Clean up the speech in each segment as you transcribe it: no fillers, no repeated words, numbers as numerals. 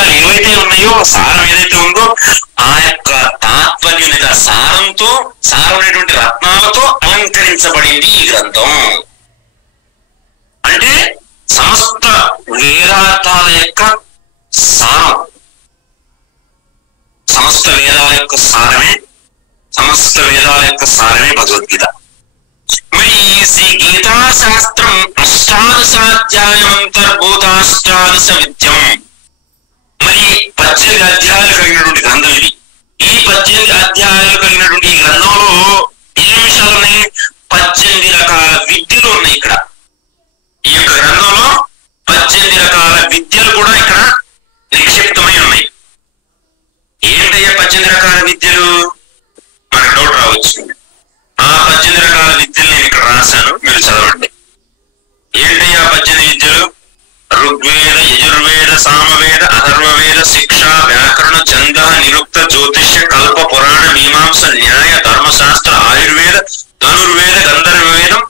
తాత్పర్యాలు ఏవైతే ఉన్నాయో, సారం ఏదైతే ఉందో ఆ యొక్క తాత్పర్యం సారంతో, సారమైనటువంటి రత్నాలతో అలంకరించబడింది ఈ గ్రంథం. అంటే సమస్త వేదార్థాల యొక్క సారం, సమస్త వేదాల యొక్క సారమే, సమస్త వేదాల యొక్క సారమే భగవద్గీత. మరి శ్రీ గీతా శాస్త్రం అష్టాదశాధ్యాయంతర్భూతాష్టాదశ విద్యం. మరి 18 అధ్యాయాలు కలిగినటువంటి గ్రంథం ఇది. ఈ 18 అధ్యాయాలు కలిగినటువంటి ఈ గ్రంథంలో ఎన్ని విషయాలు ఉన్నాయి? 18 రకాల విద్యలు ఉన్నాయి ఇక్కడ. ఈ యొక్క గ్రంథంలో 18 రకాల విద్యలు కూడా ఇక్కడ నిక్షిప్తమై ఉన్నాయి. ఏంటయ్యా 18 రకాల విద్యలు? మనకు డౌట్ రావచ్చు. ఆ 18 రకాల విద్యలు నేను ఇక్కడ రాశాను, మీరు చదవండి. ఏంటయ్యా 18 విద్యలు? ఋగ్వేద, యజుర్వేద, సామవేద, అథర్వవేద, శిక్ష, వ్యాకరణ, ఛంద, నిరుక్త, జ్యోతిష్య, కల్ప, పురాణ, మీమాంస, న్యాయ, ధర్మశాస్త్ర, ఆయుర్వేద, ధనుర్వేద, గంధర్వవేదం,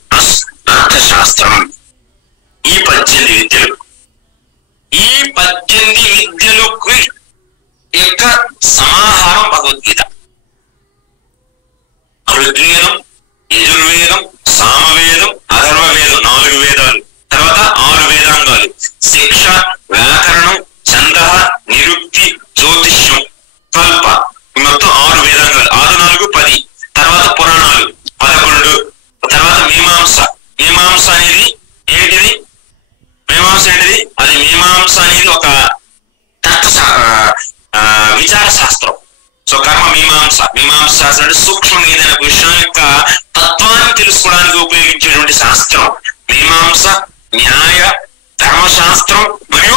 అర్థశాస్త్రం. ఈ 18 విద్యలు. ఈ 18 విద్యలకు యొక్క సమాహారం భగవద్గీత. ఋగ్వేదం, యజుర్వేదం, సామవేదం, అథర్వవేదం 4 వేదాలు, తర్వాత 6 వేదాంగాలు, శిక్ష, వ్యాకరణం, ఛంద, నిరుక్తి, జ్యోతిష్యం, కల్ప, మొత్తం 6 వేదాంగాలు. 6, 4, 10. తర్వాత పురాణాలు 11. తర్వాత మీమాంస. మీమాంస అనేది ఏంటిది? మీమాంస ఏంటిది? అది మీమాంస అనేది ఒక విచార శాస్త్రం. సో కర్మ మీమాంస. మీమాంస శాస్త్రం అంటే సూక్ష్మంగా ఏదైనా విషయం యొక్క తత్వాన్ని తెలుసుకోవడానికి ఉపయోగించేటువంటి శాస్త్రం మీమాంస. న్యాయ, ధర్మశాస్త్రం మరియు